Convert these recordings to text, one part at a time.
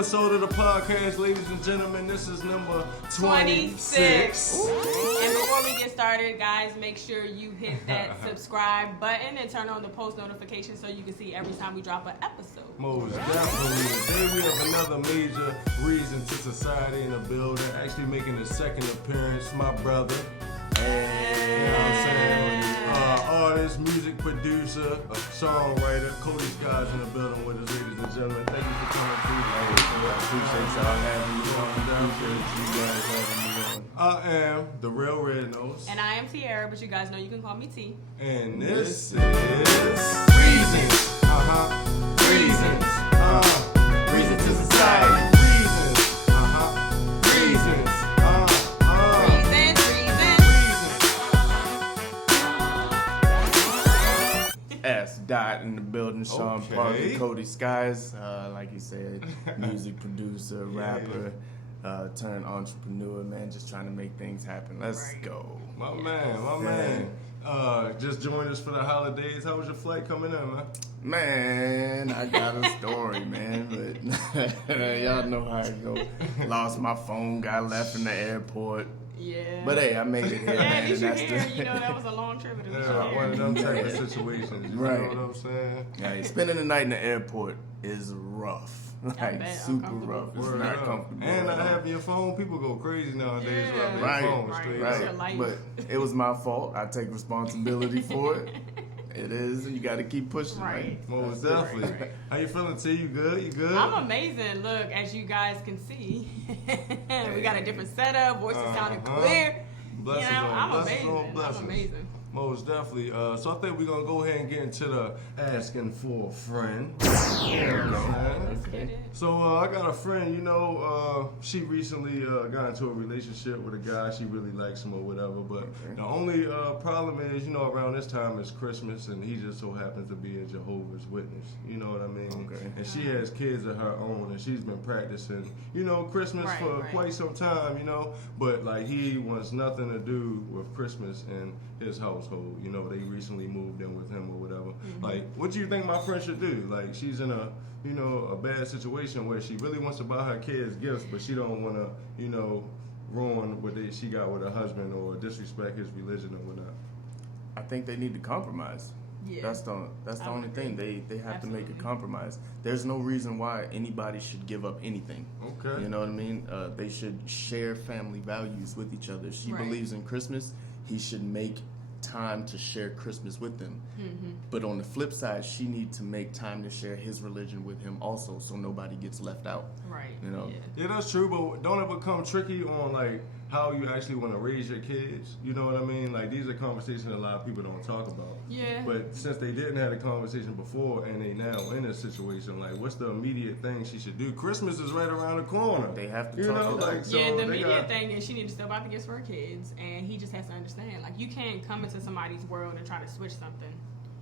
episode of the podcast, ladies and gentlemen. This is number 26. And before we get started, guys, make sure you hit that subscribe button and turn on the post notifications so you can see every time we drop an episode. Most definitely. Today we have another major reason to society in the building. Actually making his second appearance, my brother. You know what I'm saying? Artist, music producer, songwriter, Cody Skies in the building with us, ladies and gentlemen. Thank you for coming through. I appreciate y'all having me on. Appreciate you guys having me on. I am the real Red Nose. And I am Tiara, but you guys know you can call me T. And this is Reasons. Reasons. Reasons to society. Reasons. Reasons. S. Dot in the building, Sean Okay. Parker, Cody Skies, like you said, music producer, rapper, turned entrepreneur, man, just trying to make things happen. Let's go. My man. Just joined us for the holidays. How was your flight coming in, man? Man, I got a story, man, but y'all know how it go. Lost my phone, got left in the airport. Yeah. But hey, I made it here, Yeah, man. at least and you're that's here. You know, that was a long trip. But at least Yeah, you're one of here. them type of situations. You Right. know what I'm saying? Yeah, spending the night in the airport is rough. Like, bet, super uncomfortable. rough. It's Word not up. comfortable. And not at all. having your phone, people go crazy nowadays. Yeah. Without their Right, phone right. straight It's up. your life. But it was my fault. I take responsibility for it. It is, and you got to keep pushing, Right. man. Most That's it. definitely. Right. How you feeling, T? You good? You good? I'm amazing. Look, as you guys can see, we got a different setup. Voices sounding clear. Blessings you know, on I'm blessings on amazing. blessings. I'm amazing. Most definitely. So I think we're going to go ahead and get into the asking for a friend. Let's get it. So I got a friend, you know, she recently got into a relationship with a guy. She really likes him or whatever. But the only problem is, you know, around this time is Christmas, and he just so happens to be a Jehovah's Witness. You know what I mean? Okay. And she has kids of her own, and she's been practicing, you know, Christmas Right, for right. quite some time, you know. But like he wants nothing to do with Christmas in his household. You know, they recently moved in with him or whatever. Mm-hmm. Like, what do you think my friend should do? Like, she's in a, you know, a bad situation where she really wants to buy her kids gifts, but she don't want to, you know, ruin what she got with her husband or disrespect his religion or whatnot. I think they need to compromise. Yeah. That's the I only would thing. agree. They have to make a Absolutely. compromise. There's no reason why anybody should give up anything. Okay. You know what I mean? They should share family values with each other. If she Right. believes in Christmas, he should make time to share Christmas with them. Mm-hmm. But on the flip side, she needs to make time to share his religion with him also, so nobody gets left out. Right. You know? Yeah. Yeah, that's true, but don't it become tricky on like how you actually want to raise your kids? You know what I mean? Like these are conversations a lot of people don't talk about. Yeah. But since they didn't have a conversation before and they now in a situation, like what's the immediate thing she should do? Christmas is right around the corner. They have to You talk know, it out. like so Yeah, the they immediate got, thing is she needs to still buy the gifts for her kids, and he just has to understand. Like, you can't come into somebody's world and try to switch something.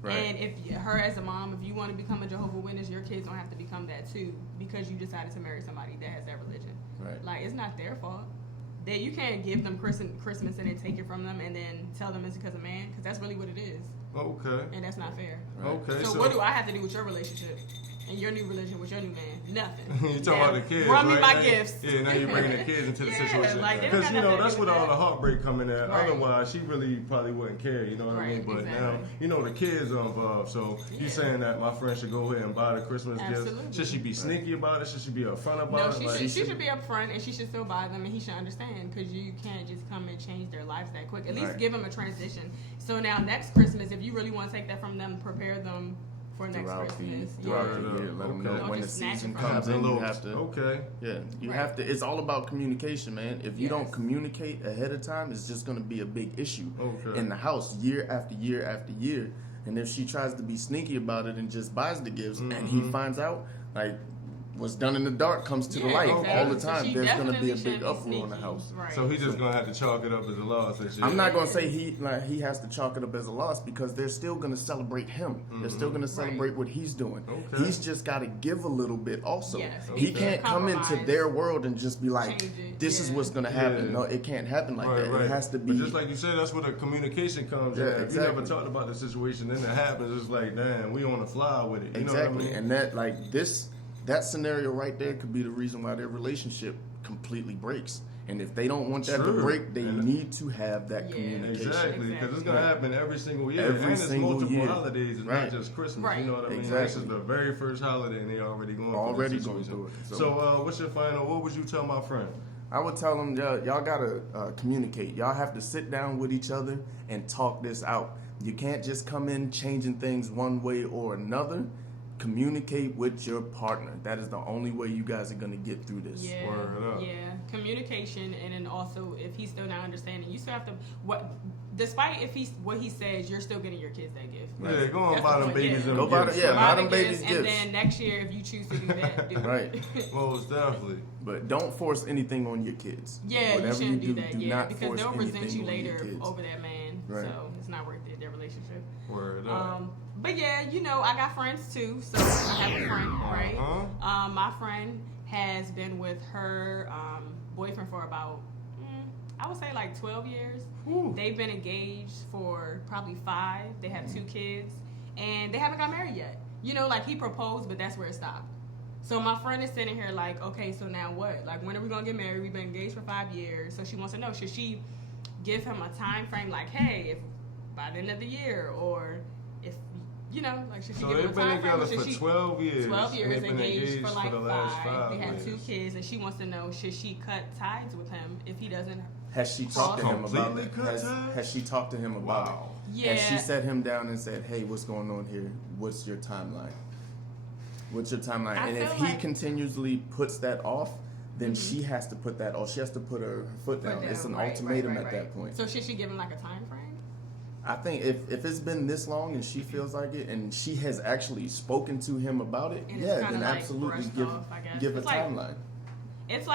Right. And if her as a mom, if you want to become a Jehovah's Witness, your kids don't have to become that too because you decided to marry somebody that has that religion. Right. Like, it's not their fault. That you can't give them Christmas and then take it from them and then tell them it's because of man, because that's really what it is, Okay. and that's not fair. Okay. So what do I have to do with your relationship and your new religion with your new man? Nothing. You talking about the kids, Run me right? my Now gifts. Yeah, now you're bringing the kids into the Yeah, situation. like, they don't Because, got you know, nothing to that's do where with all the that. heartbreak coming at. Right. Otherwise, she really probably wouldn't care, you know what I mean? Right, But now, exactly. you know, the kids are involved. So you Yeah. saying that my friend should go ahead and buy the Christmas gifts? Absolutely. Should she be sneaky about it? Should she be upfront about No, it? she Like, should be upfront, and she should still buy them, and he should understand, because you can't just come and change their lives that quick. At least Right. give them a transition. So now next Christmas, if you really want to take that from them, prepare them for next Throughout Christmas. the Yeah. year, let them know Okay. when the Don't just snatch season it from comes have in. a You little- have to. Okay. Yeah, you Right. have to. It's all about communication, man. If you don't Yes. communicate ahead of time, it's just going to be a big issue Okay. in the house year after year after year. And if she tries to be sneaky about it and just buys the gifts, and he finds out, like what's done in the dark comes to the Yeah, light exactly. all the So time. she There's going to be definitely a big shouldn't be uproar in the sneaky. house. Right. So he just going to have to chalk it up as a loss and shit. I'm not gonna say he has to chalk it up as a loss because they're still gonna celebrate him. They're still gonna celebrate what he's doing. Okay. He's just got to give a little bit also. Yes, He he can't can come into compromise. their world and just be like, Change it, "This is yeah. what's gonna happen." Yeah. No, it can't happen like Right, that. right. It has to be. But just like you said, that's where the communication comes Yeah, in. If exactly. you never talked about the situation, then it happens. It's like, damn, we on the fly with it. You know exactly, what I mean? and that like this that scenario right there could be the reason why their relationship completely breaks. And if they don't want that to True. break, they And- need to have that Yeah. communication. Exactly, because it's gonna Right. happen every single year, Every and it's single multiple year. holidays. It's Right. not just Christmas. Right. You know what I mean? Exactly. This is the very first holiday, and they already going Already through going this situation. through it. So, what's your final? What would you tell my friend? I would tell them, y'all gotta communicate. Y'all have to sit down with each other and talk this out. You can't just come in changing things one way or another. Communicate with your partner. That is the only way you guys are gonna get through this. Yeah, Word up. yeah. Communication, and then also if he's still not understanding, you still have to despite what he says, you're still getting your kids that gift. Yeah, go on That's buy the them point, babies yeah. them Go buy gifts. the- yeah, man. buy the them babies and gifts. then next year if you choose to do that, do it. Right. Most definitely. But don't force anything on your kids. Yeah, Whatever you shouldn't you do that. do Yeah, not because force they'll resent anything you on your later kids. over that man. Right. So it's not worth it. Their relationship. Word up. But yeah, I got friends too. So I have a friend, right? Uh-huh. My friend has been with her boyfriend for about, I would say like 12 years. Whew. They've been engaged for probably 5. They have 2 kids, and they haven't got married yet. Like he proposed, but that's where it stopped. So my friend is sitting here like, okay, so now what? Like, when are we gonna get married? We've been engaged for 5 years. So she wants to know, should she give him a time frame like, hey, if by the end of the year, or if like should she So give him they've a been time frame? together Or should for she 12 years. 12 and years, they've been engaged for like the last 5. They have years. 2 kids, and she wants to know, should she cut ties with him if he doesn't? Has she talked to him about Completely it? cut ties? Has she talked to him about Wow. it? Yeah. Has she sat him down and said, hey, what's going on here? What's your timeline? What's your timeline? I And if feel he like- continuously puts that off, then she has to put that off. She has to put her foot down. It's an Right, ultimatum right, at that point. So should she give him like a time frame? I think if it's been this long and she feels like it, and she has actually spoken to him about it, And it's yeah, kinda then like absolutely brushed give off, I guess. give a It's like- timeline. It's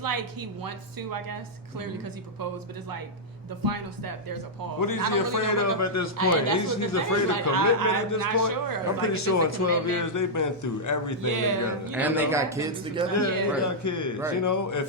like he wants to, I guess, clearly because he proposed, but it's like the final step. There's a pause. What is And I he don't really afraid know what of the- at this and point? that's He's what the thing afraid is, of like, commitment I'm at this not point. sure. I'm Like, pretty if it's sure a in 12 years commitment- they've been through everything Yeah, together. you And they know, got kids together? Yeah, Yeah. they got kids. Right.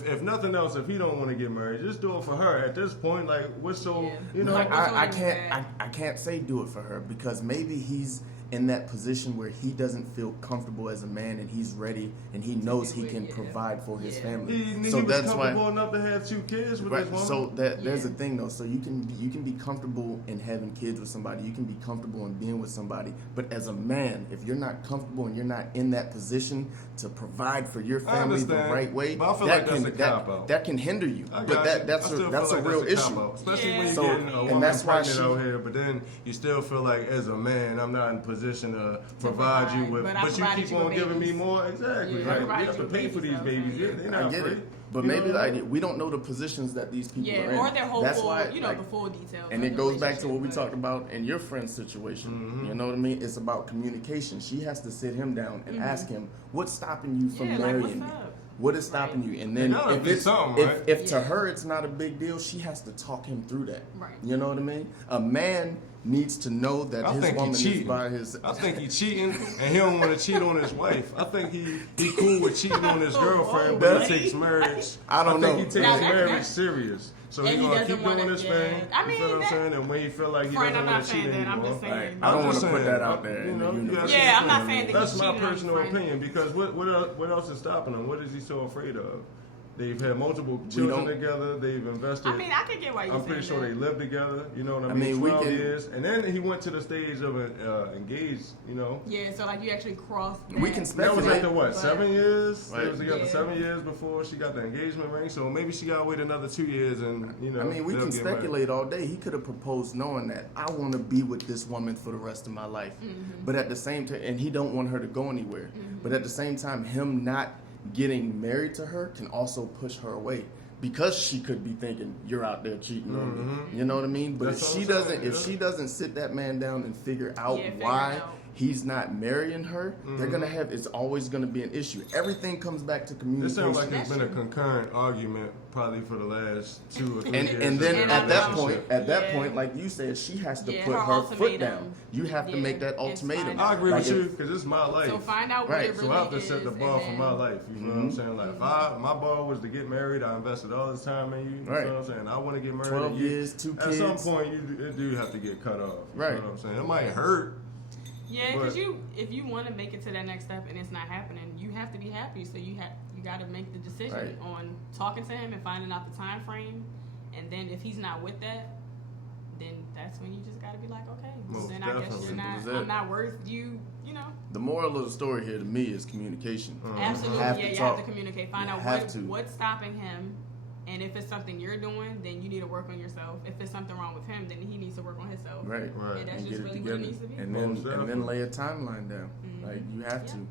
If nothing else, if he don't want to get married, just do it for her. At this point, like, what's so, Yeah. know? Like, what's on I his can't back? I can't say do it for her because maybe he's in that position where he doesn't feel comfortable as a man and he's ready and he knows he do it, can yeah. provide for his Yeah. family. he So was that's why comfortable enough to have 2 kids with right, this so woman. there's Yeah. a thing though. So you can be comfortable in having kids with somebody. You can be comfortable in being with somebody. But as a man, if you're not comfortable and you're not in that position to provide for your I family the understand, right way, but I feel that like that's can a cop-out. that can hinder you. I But got you. that's I still that's feel a like real that's issue. cop-out, especially Yeah. when you're So- getting a and woman that's why pregnant she- out here. But then you still feel like, as a man, I'm not in position to provide you with. but I But you provided keep you on with giving me babies. more. Exactly. Yeah, Right. I You provided have to you with pay for babies, these so, babies. yeah. They're I not get free. it. But You maybe know? like we don't know the positions that these people are in. Yeah, or their whole That's full, why, the like, full details. and of it the goes back to what we relationship, talked about in your friend's situation. You know what I mean? It's about communication. She has to sit him down and ask him, what's stopping you from Yeah, like, marrying what's me? up? What is stopping you? And then There gotta if be it's something, right? if to Yeah. her it's not a big deal, she has to talk him through that. Right. You know what I mean? A man needs to know that I his think he woman is cheating. by his. I think he cheating, and he don't want to cheat on his wife. I think he cool with cheating on his girlfriend, but That's- he takes marriage. I don't think know. he takes Now, marriage serious. So And he's he gonna doesn't keep wanna- doing his yeah. thing. I You mean, feel what I'm that- saying? And when he feel like he Friend, doesn't I'm want not to cheat saying that. I'm anymore. just saying. Right. I don't I'm want just to put saying, that out there in you the know, you universe. guys Yeah, just I'm not saying. saying that That's he's my cheating on his personal friend. opinion because what else is stopping him? What is he so afraid of? They've had multiple We children don't- together. They've invested. I mean, I could get why you're I'm pretty saying sure they that. live together. You know what I I mean? mean, we 12 can- years, and then he went to the stage of engaged. You know, Yeah, so like you actually crossed. We can that. that was speculate. after what, But- 7 years? They Right. was together Yeah. 7 years before she got the engagement ring. So maybe she got to wait another 2 years, and you know. I mean, we they'll can get married. speculate all day. He could have proposed knowing that I want to be with this woman for the rest of my life. But at the same time, and he don't want her to go anywhere. But at the same time, him not getting married to her can also push her away. Because she could be thinking you're out there cheating on me, you know what I mean. But That's if what she I'm doesn't, saying, if yeah. she doesn't sit that man down and figure out Yeah, figure why it out. he's not marrying her, they're gonna have. It's always gonna be an issue. Everything comes back to It communication. sounds like there's been a concurrent argument probably for the last 2 or 3 years. And then And at that relationship. point, Yeah. like you said, she has to Yeah, put her her foot ultimatum. down. You have to Yeah, make that it's ultimatum. fine. I agree Like with you if- because it's my life. So find out Right. what it So really I have to is. set the and bar for then- my life. You know what I'm saying? Like, if my bar was to get married, I invested all this time in you. You Right. know what I'm saying? I want to get married. 12 and you- years, 2 At some kids. point, you do have to get cut off. You Right. know what I'm saying? It might hurt. Yeah, because But- if you want to make it to that next step and it's not happening, you have to be happy. So you got to make the decision Right. on talking to him and finding out the time frame. And then if he's not with that, then that's when you just got to be like, okay, well, Most then I guess definitely. you're not. Simple as that. I'm not worth you. You know. The moral of the story here to me is communication. Absolutely, have to yeah, you talk. have to communicate. Find You out have to. what's stopping him, and if it's something you're doing, then you need to work on yourself. If it's something wrong with him, then he needs to work on himself. Right. Right. And that's And just get it really together. what it needs to be. And Most then definitely. lay a timeline down. Mhm. Like you have Yeah. to.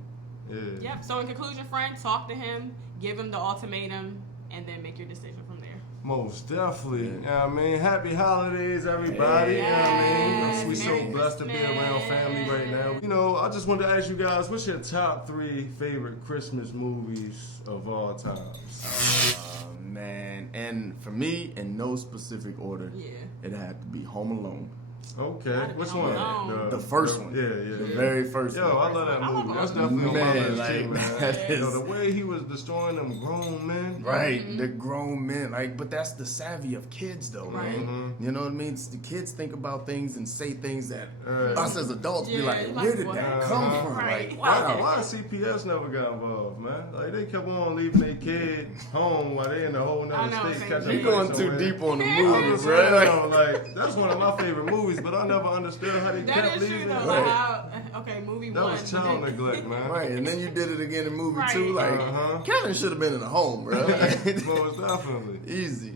Yeah. Yep. So in conclusion, friend, talk to him, give him the ultimatum, and then make your decision from there. Most definitely. Yeah. You know what I mean? Happy holidays, everybody. Yes. You know what I mean? We're so Merry blessed to be around family right now. You know, I just wanted to ask you guys, what's your top 3 favorite Christmas movies of all times? Man, and for me, in no specific order, Yeah. it had to be Home Alone. Okay. Gotta Which be one? Alone. The first one. Yeah, The yeah. very first Yo, one. I love that I love movie. That's all of them. definitely on my Man, list like, too, man. that Yo, is- the way he was destroying them grown men. Right, the grown men, like, but that's the savvy of kids, though, Right. man. You know what I mean? The kids think about things and say things that Right. us as adults be Yeah, like, like, where did what? that come from? Right. Like, Why, wow. why CPS never got involved, man? Like they kept on leaving their kid home while they in a whole I nother know, state same catching thing. You going flights too somewhere. deep on the I'm movie, just bro. saying, Like, though, like that's one of my favorite movies, but I never understood how they That kept is true leaving. though. it. Like how, okay, movie That one. was but child then- neglect, man. right, and then you did it again in movie two. Right. Like, Uh-huh. Kevin should have been in the home, bro. Like, Most definitely. easy.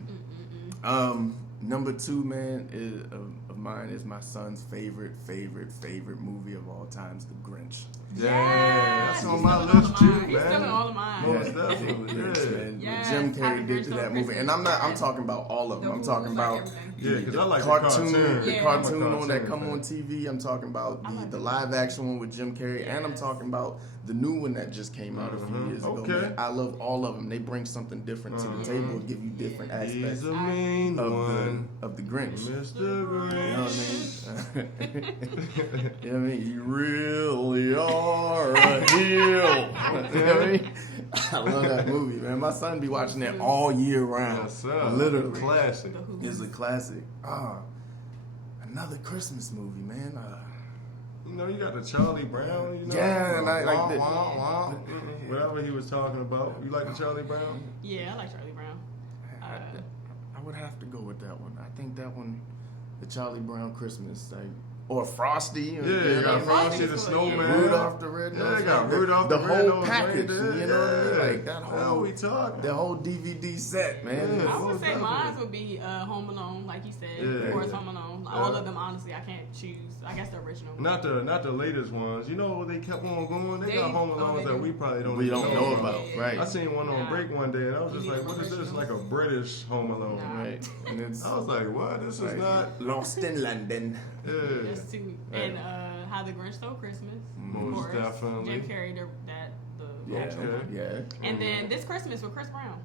Number 2, man, of mine is my son's favorite movie of all times, The Grinch. Yeah, that's He's on my stealing all list of too, mine. He's stealing man. all of mine. Most definitely, Grinch, yeah. man. Yes, What Jim How Carrey the did to Grinch that Stole movie, Christmas. and I'm Yes. talking about all of them. I'm The talking rules, like about everything. Yeah, 'cause I like the cartoon, cartoon. the Yeah. cartoon I'm a one that cartoon come fan. on TV. I'm talking about I like the that. live action one with Jim Carrey, and I'm Yes. talking about the new one that just came out a few years ago. Okay. Man. I love all of them. They bring something different to the table, give you different aspects He's a mean one. of the Grinch. Mr. You know Grinch. what I mean? You know what I mean? You really are a heel. You know what I mean? I love that movie, man. My son be watching that all year round. Yes, sir. Literally. Classic. The Who. It's a classic. Another Christmas movie, man. You know, you got the Charlie Brown, you know? Yeah, and I like the- Whatever he was talking about. You like the Charlie Brown? Yeah, I like Charlie Brown. I would have to go with that one. I think that one, the Charlie Brown Christmas, like, or Frosty. Yeah, you got Frosty the Frosty was good. Snowman. Rudolph the Red-Nosed Yeah, they got Reindeer. Rudolph the the whole Red-Nosed package. Reindeer. You know what I mean? Yeah. Like that Now whole, we talking. the whole DVD set, man. Yeah. I would say Definitely. mine would be Home Alone, like you said. Yeah. Of course, Home Alone. All Yeah. of them, honestly, I can't choose. I guess the original. Not the latest ones. You know, they kept on going. They got They- Home oh, Alones they that do. we probably don't We even don't know about, Yeah. right? I seen one on Nah. break one day, and I was just You like, need what is this? original. Like a British Home Alone. Nah. Right. And it's I was like, what? This is like, not. Lost in London. Yeah. There's two. And How the Grinch Stole Christmas. Most of course. definitely. Jim Carrey, the Yeah, original one. yeah. And then This Christmas with Chris Brown.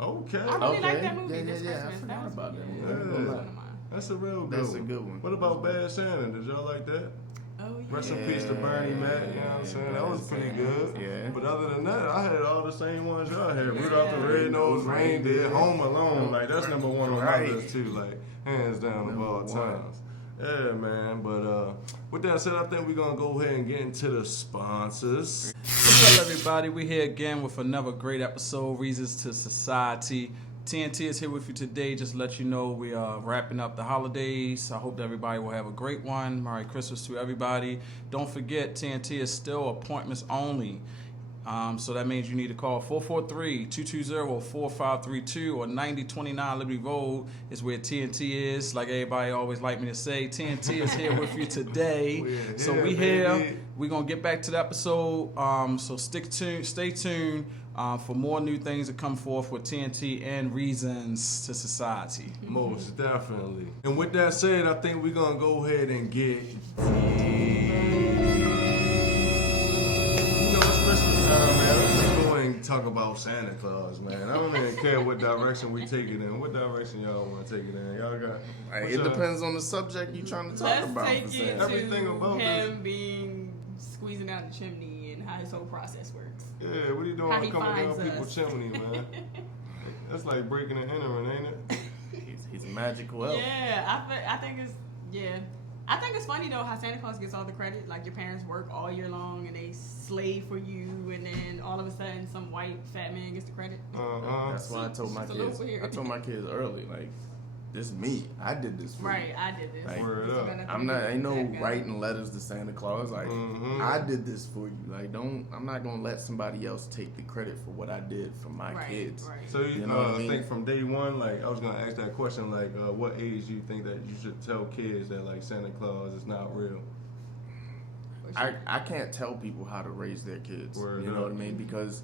Okay. I really like that movie. Yeah, This yeah, yeah. I Christmas. forgot That was about good. that. Yeah. Yeah, I ain't gonna lie. One of mine. That's a real good That's one. a good one. What about Bad Santa? Did y'all like that? Oh, yeah. Rest in peace to Bernie Mac, you know what I'm saying? That was pretty good. Yeah. But other than that, I had all the same ones y'all had. Rudolph the Yeah. Red-Nosed Reindeer, Home Alone. Like, that's number one on my Right. list, too. Like, hands down of Number all one. times. Yeah, man. But with that said, I think we're going to go ahead and get into the sponsors. What's up, everybody? We're here again with another great episode, Reasons to Society. TNT is here with you today. Just to let you know we are wrapping up the holidays. I hope that everybody will have a great one. Merry Christmas to everybody. Don't forget, TNT is still appointments only. So that means you need to call 443-220-4532 or 9029 Liberty Road is where TNT is. Like everybody always like me to say, TNT is here with you today. We're So here, we here. baby. We're going to get back to the episode. So stay tuned for more new things to come forth with TNT and Reasons to Society. Most definitely. And with that said, I think we're going to go ahead and get it's Christmas time, man. Let's just go and talk about Santa Claus, man. I don't even care what direction we take it in. What direction y'all want to take it in? Y'all got... Like, what's it y'all- depends on the subject you're trying to talk Let's about. take for it Santa. Everything to about him being squeezing down the chimney and how his whole process works. Yeah, what are you doing How he coming down finds people's us. chimney, man? That's like breaking and entering, ain't it? He's a magical elf. Yeah, I think it's I think it's funny though how Santa Claus gets all the credit. Like your parents work all year long and they slave for you, and then all of a sudden some white fat man gets the credit. That's why I told my It's a little kids. weird. I told my kids early, like, this is me. I did this for Right, you. I did this. Like, Word This up. is gonna I'm be not. Ain't no that guy. writing letters to Santa Claus. Like, I did this for you. Like, don't. I'm not gonna let somebody else take the credit for what I did for my Right, kids. right. So you, You know what I mean? think from day one, like I was gonna ask that question, like what age do you think that you should tell kids that like Santa Claus is not real? I can't tell people how to raise their kids. Word You know up. what I mean? Because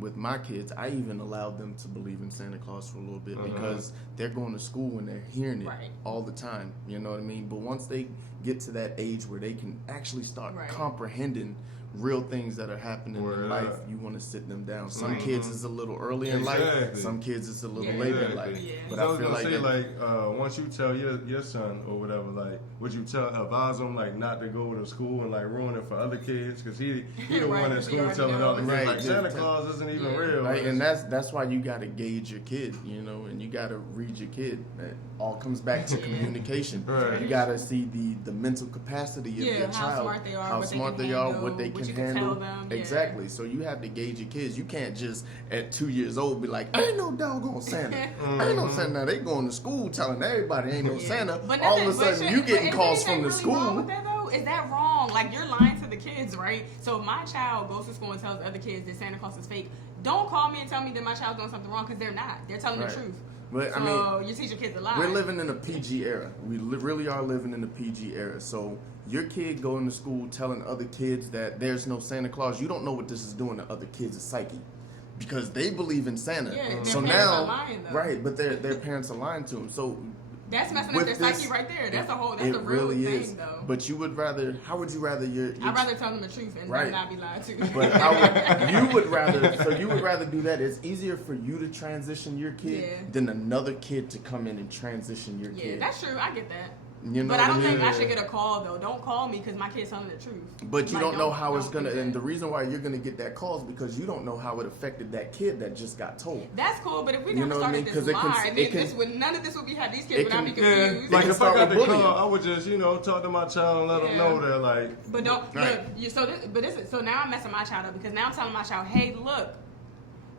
with my kids, I even allowed them to believe in Santa Claus for a little bit because they're going to school and they're hearing it Right. all the time. You know what I mean? But once they get to that age where they can actually start Right. comprehending real things that are happening Word in life, up. you want to sit them down. Some kids is a little early in life. Exactly. Some kids is a little Yeah. later in Exactly. life. Yeah. But So I I was feel gonna like say, that, like, once you tell your son or whatever, like, would you advise him like not to go to school and like ruin it for other kids? Because he the Right, one at he school already telling other knows. kids Right, like Santa yeah. Claus isn't even Yeah. real. right, and that's why you got to gauge your kid, you know, and you got to read your kid. It all comes back to Yeah. communication. Right. You got to see the mental capacity of Yeah, your how child, smart they are, how what they smart can they are, handle, what they what can you can handle. tell them, yeah. Exactly. So you have to gauge your kids. You can't just at 2 years old be like, ain't no doggone Santa. Ain't no Santa. Now they going to school telling everybody ain't no Yeah. Santa. But All of a nothing- but sudden shit- you getting but calls is from the anything really wrong with school. that though? Is that wrong? Like you're lying to the kids, right? So if my child goes to school and tells other kids that Santa Claus is fake, don't call me and tell me that my child's doing something wrong because they're not. They're telling Right. the truth. But So I mean, you teach your kids a lie. we're living in a PG era. We really are living in a PG era. So your kid going to school telling other kids that there's no Santa Claus, you don't know what this is doing to other kids' psyche. Because they believe in Santa. Yeah, their so parents now, are lying, though. right, but their parents are lying to them. So That's messing up with their this, psyche right there. That's a whole. That's it a real really thing, is. though. But you would rather, how would you rather your I'd rather tell them the truth and Right. them not be lied to. But how would, you would rather, so you would rather do that. It's easier for you to transition your kid Yeah. than another kid to come in and transition your Yeah, kid. that's true. I get that. You know But what I don't mean? think I should get a call though. Don't call me because my kid's telling the truth. But you Like, don't know how it's don't gonna, do and that. the reason why you're gonna get that call is because you don't know how it affected that kid that just got told. That's cool, but if we You never know what I started mean? this 'Cause it can- lie, it then can- this would none of this would be had. These it kids would not be can- Yeah, confused. like can if I start got the with bullying. call, I would just talk to my child and let them Yeah. know that like. But don't Right. look. So now I'm messing my child up because now I'm telling my child, hey, look,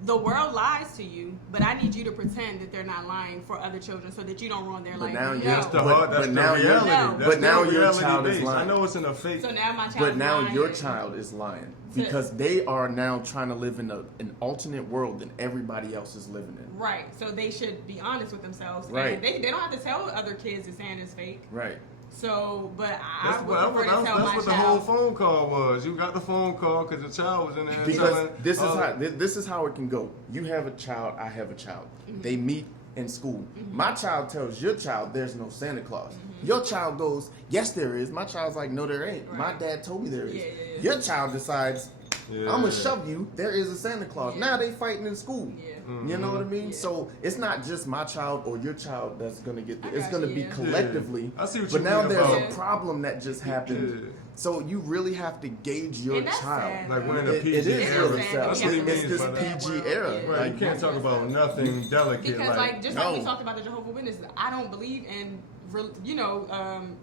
the world lies to you, but I need you to pretend that they're not lying for other children so that you don't ruin their But life. now No. you're- That's the But- hard. That's but the now you're- reality. No. That's but now the your reality child is base. lying. I know it's in a fake. So now my child. But now lying. your child is lying because they are now trying to live in an alternate world than everybody else is living in. Right. So they should be honest with themselves. Right. And they don't have to tell other kids that Santa's fake. Right. So, but I That's would what, prefer to tell that's my what the whole child. phone call was. You got the phone call because the child was in there Because telling. this is how it can go. You have a child, I have a child. Mm-hmm. They meet in school. My child tells your child there's no Santa Claus. Your child goes, yes there is. My child's like, no there ain't. My Right. dad told me there is. Yeah, yeah, yeah. Your child decides, Yeah. I'm gonna shove you. There is a Santa Claus. Yeah. Now they fighting in school. Yeah. You know what I mean? Yeah. So it's not just my child or your child that's gonna get I it's got gonna you, be yeah. collectively. I see what but you now mean there's about- a problem that just happened. Yeah. So you really have to gauge your And that's child. sad, Like though. we're in a It PG is era. really sad. That's what he Yeah. It's means this by that. PG era. Yeah. Right, you can't talk about nothing delicate. Because like just like no. we talked about the Jehovah's Witnesses, I don't believe in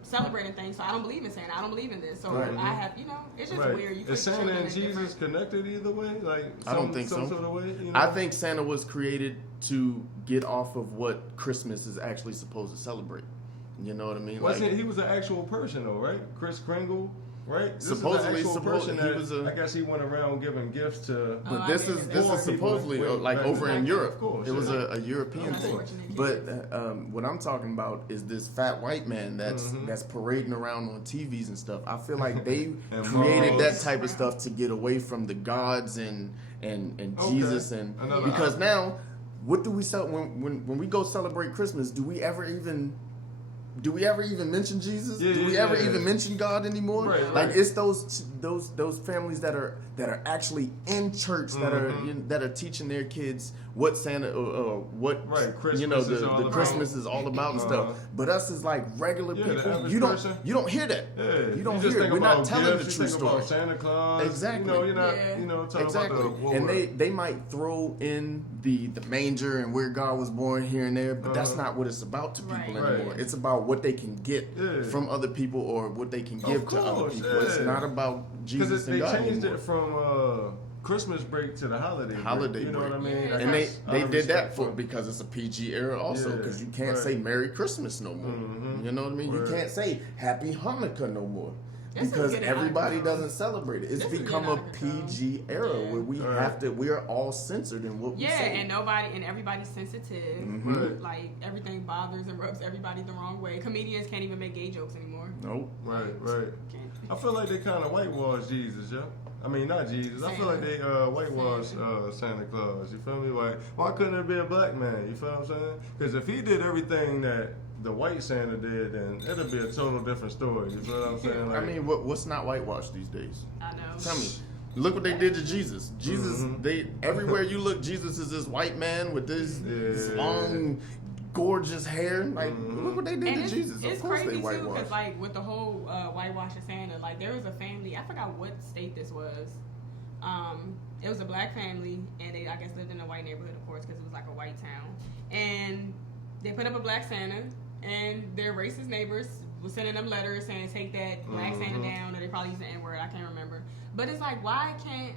celebrating things, so I don't believe in Santa. I don't believe in this. So Right. I have it's just Right. weird. You Is treat Santa children and as Jesus different. connected either way? Like I don't think some so. sort of way. You know? I think Santa was created to get off of what Christmas is actually supposed to celebrate. You know what I mean? Wasn't he was an actual person though, right? Kris Kringle, right? This Supposedly, is an actual person he that was a- I guess he went around giving gifts to. Oh, But I this didn't is know this that. is supposedly Wait, like back over then, in Europe. of course, It was yeah. a European Oh, thing. unfortunate But kids. what I'm talking about is this fat white man that's parading around on TVs and stuff. I feel like they And created that malls. type of stuff to get away from the gods and Okay. Jesus and Another because option. now what do we sell when we go celebrate Christmas? Do we ever even mention Jesus? Yeah, Do we yeah, ever yeah. even mention God anymore? Right, Like right. it's those families that are actually in church that Mm-hmm. are teaching their kids what Santa what Right, you know Christmas is all the about. Christmas is all about and stuff. But us as like regular Yeah, the people, average you don't person. you don't hear that. Yeah, You don't just hear it. think We're not about telling gifts, the you true think about story. Santa Claus. Exactly. You know, you're not, Yeah. you know, talking Exactly, about the and Lord. they might throw in the manger and where God was born here and there, but that's Uh-huh. not what it's about to people Right. anymore. Right. It's about what they can get Yeah. from other people or what they can give to other course, people. It's yeah. not about Jesus Because and they God changed anymore. it from Christmas break to the holiday break. Holiday You know break. what I mean? Yeah. Like, And they I did that respect for them. because it's a PG era also Yeah, because you can't right. say Merry Christmas no more. Mhm. You know what I mean? Right. You can't say Happy Hanukkah no more. This is Because getting out of everybody control. doesn't celebrate it. It's This is become getting a out of control. PG era Yeah. where we Right. we are all censored in what we Yeah, say. and everybody's sensitive. Mhm. Right. Like everything bothers and rubs everybody the wrong way. Comedians can't even make gay jokes anymore. Nope. Right, right. Can't. I feel like they kind of whitewash Jesus, yeah. I mean, not Jesus. I feel like they whitewash Santa Claus. You feel me? Like, why couldn't it be a black man? You feel what I'm saying? Because if he did everything that the white Santa did, then it'll be a total different story. You feel what I'm saying? I Like, mean, what's not whitewashed these days? I know. Tell me. Look what they did to Jesus. Jesus, Mhm. they everywhere you look, Jesus is this white man with this long, gorgeous hair. Like, Mhm. look what they did And to it's, Jesus. it's Of course crazy they too, whitewashed. because like with the whole whitewash of Santa, like there was a family. I forgot what state this was. It was a black family, and they I guess lived in a white neighborhood, of course, because it was like a white town. And they put up a black Santa, and their racist neighbors was sending them letters saying take that black Santa Mhm. down, or they probably used the N word. I can't remember. But it's like, why can't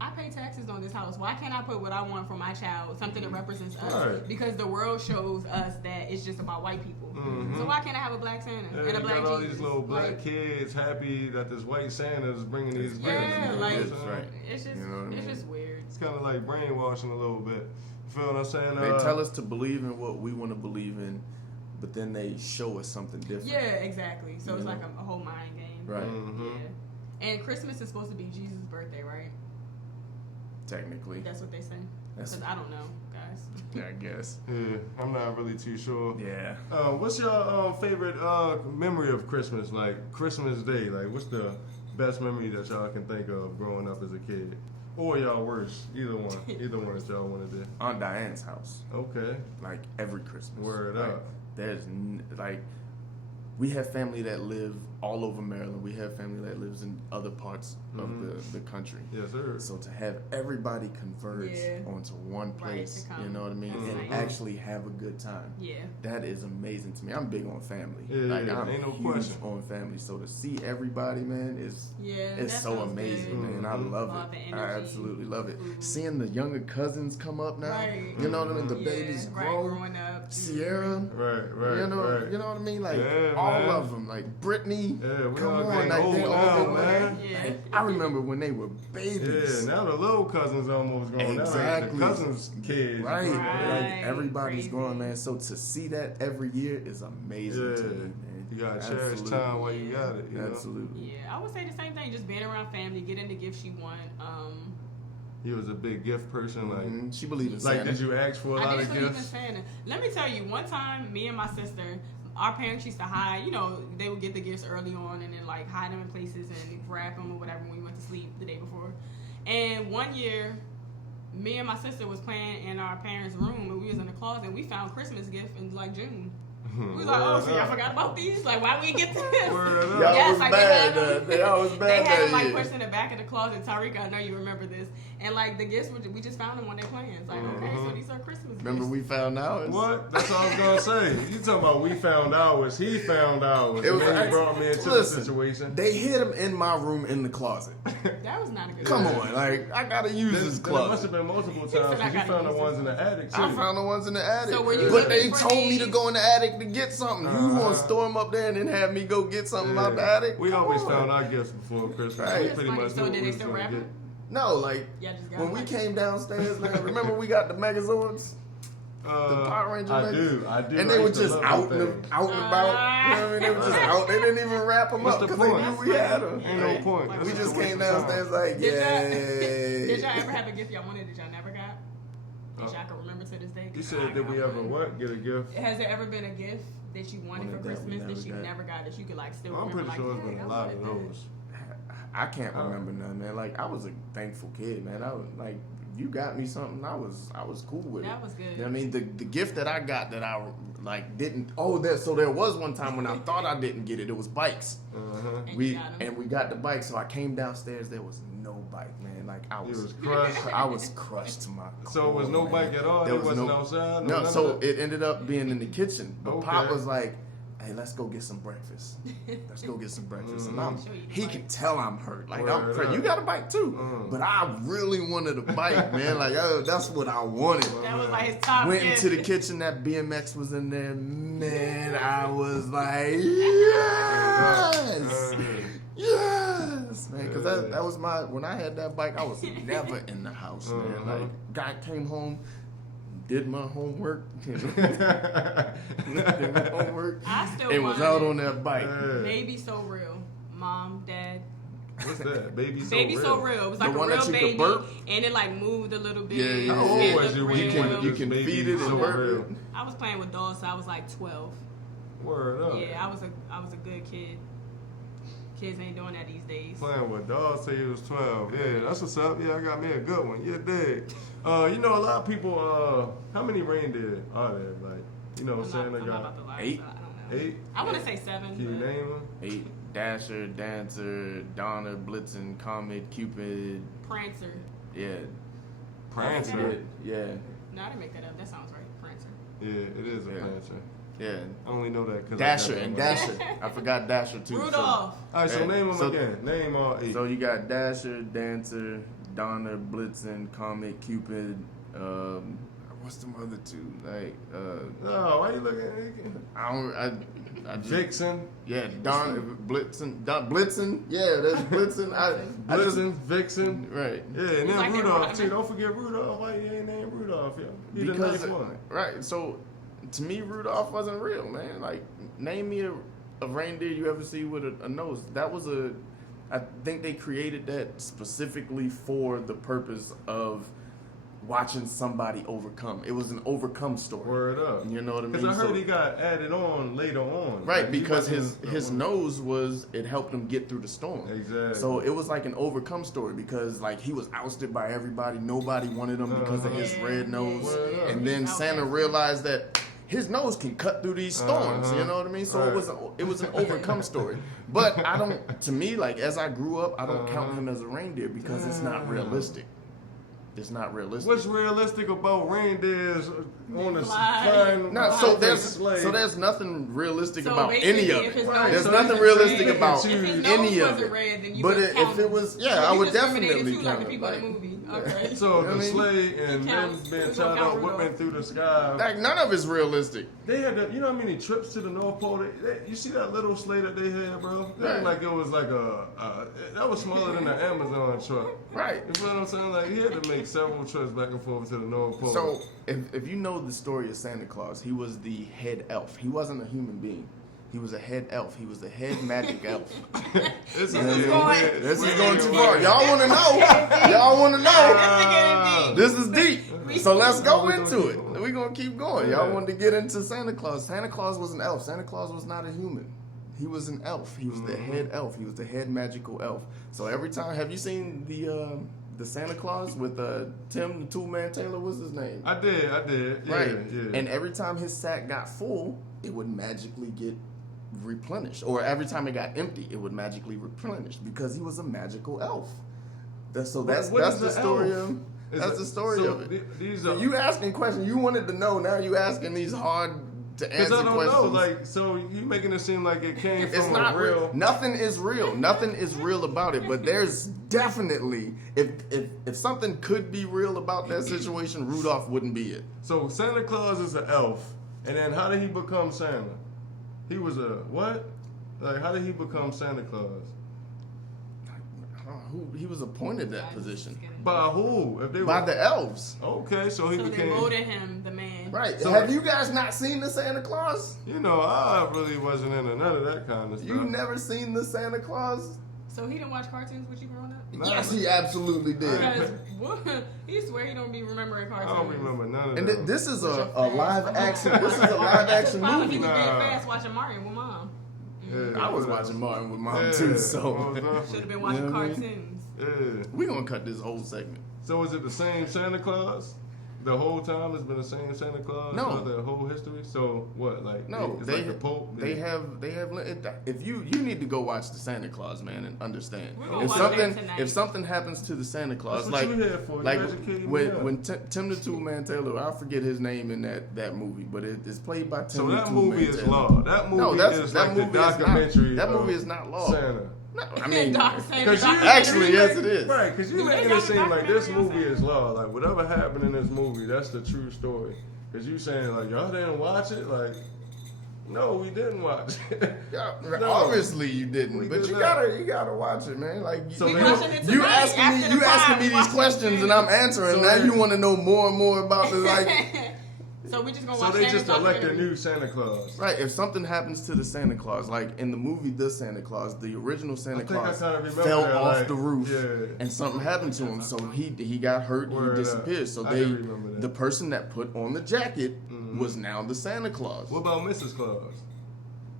I pay taxes on this house? Why can't I put what I want for my child, something that represents us? Right. Because the world shows us that it's just about white people. Mhm. So why can't I have a black Santa yeah, and a you black got all Jesus? these little black Like, kids happy that this white Santa's bringing these gifts. yeah, you know like what I'm saying? right. it's just You know what I it's mean? just weird. It's kind of like brainwashing a little bit. You feel what I'm saying? They tell us to believe in what we want to believe in, but then they show us something different. Yeah, exactly. So it's Yeah. like a whole mind game. Right. Mhm. Yeah. And Christmas is supposed to be Jesus' birthday, right? Technically. That's what they say. That's- Because I don't know, guys. Yeah, I guess. Yeah, I'm not really too sure. Yeah. What's your favorite memory of Christmas? Like Christmas Day? Like, what's the best memory that y'all can think of growing up as a kid, or y'all worst? Either one that y'all want to do. Aunt Diane's house. Okay. Like every Christmas. Word like, up. Like, we have family that live all over Maryland. We have family that lives in other parts of the country. Yes, sir. So to have everybody converge Yeah. onto one Right, place, to come. you know what I mean, That's and nice. actually have a good time. Yeah. That is amazing to me. I'm big on family. Yeah, like, I'm ain't no huge question. on family. So to see everybody, man, is Yeah. it's that so sounds amazing, good. man. I Mhm. love Love the it. I energy. absolutely love it. Mhm. Seeing the younger cousins come up now, Right. you know what I mean. The Yeah, babies right, grow. growing up. Sierra, Right, right, you know right. what I mean. Like Yeah, all man. of them, like Brittany. Yeah, we come all on, getting like old they now, all man. Yeah. Like, I remember when they were Yeah, babies. now the little cousins almost grown. Now Exactly. the cousins' kids. Right, you know what I mean? like everybody's Crazy. growing, man. So to see that every year is amazing to Yeah. me, man. You gotta cherish Absolutely. time while you got it. You know? Absolutely. Yeah, I would say the same thing. Just being around family, getting the gifts you want. You was a big gift person, like. Mhm. She believes in Like, Santa. did you ask for a I lot didn't of believe in gifts? Santa. Let me tell you, one time, me and my sister, our parents used to hide. You know, they would get the gifts early on and then like hide them in places and wrap them or whatever when we went to sleep the day before. And one year, me and my sister was playing in our parents' room and we was in the closet and we found Christmas gift in like June. We was like, oh, so y'all forgot about these? Like, why we get this? Word up. Y'all Yes, was like bad. they had them. They always bad They had them that like year. pushed in the back of the closet. Tarika, I know you remember this. And like the gifts, we just found them on their plans. Like, okay, so these are Christmas gifts. Remember we found out? What? That's all I was gonna say. You talking about we found ours? He found ours. It was and then he actually- brought me into listen, the situation. They hid them in my room in the closet. That was not a good Come idea. on, like I gotta use Then this it must closet. have been multiple said times I because you gotta found the use ones this in the attic too. I found the ones in the attic. So were you but they looking for told me to these? go in the attic to get something. You Uh-huh. want to store them up there and then have me go get something Yeah. out the attic? We Come always on. found our gifts before Christmas. Right. We That's pretty funny. much So knew what did we they was still gonna wrap get. it? No, like Yeah, just got when we like- came downstairs, man. Remember we got the Megazords, the Power Ranger. I Megazords? do. And they I were used to just love out them and things. out and about. You know what I mean? They were just out. They didn't even wrap them What's up the because they point? knew we had them. Ain't no point. Like, We That's just a waste came of time. downstairs like, Did yay. Did y'all ever have a gift y'all wanted that y'all never got? That y'all can remember to this day? You said, did we ever what? Get a gift? Has there ever been a gift that you wanted for Wanted that we Christmas that never you got. never got that you could like still I'm remember? pretty sure like, it's been "Dang, a I lot of wanted those. I can't remember none, man. Like I was a thankful kid, man. I was like you got me something, I was cool with it. That was good. You know what I mean, the gift that I got that I like didn't. So there was one time when I thought I didn't get it. It was bikes. And We you got 'em. we got the bike. So I came downstairs. There was no bike, man. Like I You was was crushed. I was crushed to my core. So it was no man. bike at all? There It was wasn't no, outside? No, none so of that? it ended up being in the kitchen. But Pop Okay. was like, "Hey, let's go get some breakfast. Let's go get some breakfast." And Show you the he bike. can tell I'm hurt. Like Word up. you got a bike too, but I really wanted a bike, man. Like that's what I wanted. That was like his top Went gift. into the kitchen. That BMX was in there. Man, I was like, yes, man. Because that was my when I had that bike. I was never in the house, man. Like, guy came home, did my homework, did my homework, I still and was wanted out it. on that bike. Baby So Real. Mom, Dad. What's that? Baby So Baby Real. So Real. It was like The a one that real you could baby. burp? And it like moved a little bit. Yeah, yeah, How yeah. old It was looked you when real. You can Baby feed it So and burp Real? it. I was playing with dolls, so I was like 12. Word up. Yeah, I was a good kid. Kids ain't doing that these days. Playing with dogs till you was 12. Yeah, that's what's up. Yeah, I got me a good one. Yeah, dig. You know, a lot of people, how many reindeer are there? Like, you know, I'm saying not they got about to lie, 8? so I don't know. 8? I want to say 7. Can you but name them? 8. Dasher, Dancer, Donner, Blitzen, Comet, Cupid. Prancer. Yeah. Prancer. Yeah. No, I didn't make that up. That sounds right. Prancer. Yeah, it is a Yeah. Prancer. Yeah. I only know that because Dasher and Dasher. I forgot Dasher too. Rudolph. All right, so Yeah. name them So- again. Name all 8. So you got Dasher, Dancer, Donner, Blitzen, Comet, Cupid. What's the other two? Like oh, why you looking? I just, Vixen. yeah, Blitzen. Yeah, that's Blitzen. I just Blitzen, Vixen. right. Yeah, and then like that Rudolph rhyme. too. Don't forget Rudolph. Why you ain't named Rudolph? Yo? He the Because nice one. right. So to me, Rudolph wasn't real, man. Like name me a reindeer you ever see with a nose. That was I think they created that specifically for the purpose of watching somebody overcome. It was an overcome story. Word up. You know what I mean? Because I heard So- he got added on later on. Right, Like, he because wasn't his the one. nose it helped him get through the storm. Exactly. So it was like an overcome story because like he was ousted by everybody. Nobody wanted him because of his Yeah, red nose. Word up. And then He's Santa outcast. realized that his nose can cut through these storms. You know what I mean? So Right. it was an overcome story. But I don't. To me, like as I grew up, I don't count him as a reindeer because it's not Damn. realistic. It's not realistic. What's realistic about reindeers on the Fly. flying? No, flying so there's sleigh? nothing realistic So about basically, any of if it. his nose There's was nothing red, realistic then about you If his choose nose any of wasn't it. red, then you But wouldn't count if it him. was, So yeah, I you would discriminated definitely too, like count the it. people in Like, the movie. Okay. So You know the what I mean? sleigh and them counts. being We tied gonna up, count whipping Rudolph. through the sky. like none of it's realistic. They had you know how many trips to the North Pole? You see that little sleigh that they had, bro? That Right. like it was like that was smaller than an Amazon truck. Right. You feel what I'm saying? Like he had to make several trips back and forth to the North Pole. So if you know the story of Santa Claus, he was the head elf. He wasn't a human being. He was a head elf. He was the head magic elf. this is going- This is going too far. Y'all want to know? Y'all want to know? This is deep. So let's go into it. We're going to keep going. Y'all wanted to get into Santa Claus. Santa Claus was an elf. Santa Claus was not a human. He was an elf. He was the head elf. He was the head magical elf. So every time, have you seen the Santa Claus with Tim the Toolman Taylor? What's his name? I did. Yeah, Right. Yeah. And every time his sack got full, it would magically get replenished. Or every time it got empty, it would magically replenish because he was a magical elf. That's What the is the story elf? of Is that's it- the story so of it. These So are you asking questions you wanted to know. Now you asking these hard to because answer I don't questions. know. Like so, you making it seem like it came It's from not a real. real. Nothing is real. Nothing is real about it. But there's definitely, if something could be real about that situation, Rudolph wouldn't be it. So Santa Claus is an elf, and then how did he become Santa? He was a what? Like how did he become Santa Claus? He was appointed that position By who? If they by were, the elves. okay, so he So they became. voted him the man. Right. So- Have you guys not seen the Santa Claus? You know, I really wasn't into none of that kind of stuff. You never seen the Santa Claus? So he didn't watch cartoons with you growing up? Nah, Yes, he absolutely did. Because what? He swear he don't be remembering I cartoons. don't remember none of And that. this is a live action. This is a live action Probably he movie. was being Nah. fast watching Mario with mom. Yeah, I was whatever. watching Martin with mom Yeah, too, so most definitely. Should have been watching You know what I mean? cartoons. Yeah. we gonna cut this whole segment. So is it the same Santa Claus? The whole time it's been the same Santa Claus? No. The whole history? So what? Like No, it's they like the Pope. they have. If you need to go watch the Santa Claus, man, and understand We're gonna if watch something that tonight. if something happens to the Santa Claus, That's what like you here for. You like educated me when up. Tim the Tool Man Taylor, I forget his name in that movie, but it's played by Tim So the that Tool movie Man is Taylor. law. That movie No, is that like movie the documentary. That of movie is not law. Santa. No, I mean, Doc Santa, Because you Doc actually, Santa. yes, it is. Right, because you Do they making got it a seem like this documentary on movie Santa? is law. Like whatever happened in this movie, that's the true story. Because you saying like y'all didn't watch it, like no, we didn't watch it. Yeah, No. obviously you didn't, We but did you not. gotta watch it, man. Like So We they- watching it you tonight asking after me the pod, these watching questions and it. I'm answering. So Now they- you want to know more and more about the like. So we just gonna So watch they Santa's just elect a documentary. new Santa Claus. Right, if something happens to the Santa Claus, like in the movie The Santa Claus, the original Santa I think I Claus kinda remember fell that, off like, the roof yeah. and something happened to him, so he got hurt, Word he up. disappeared. So I they, do remember that. the person that put on the jacket was now the Santa Claus. What about Mrs. Claus?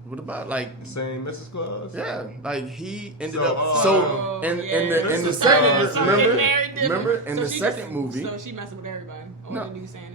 What about like? Same Mrs. Claus? Yeah, like he ended So, up. So Oh, in yeah. the Mrs. second, Claus. So they're remember, very different. remember in So the she second just- movie. So she messing with everybody on No. the new Santas.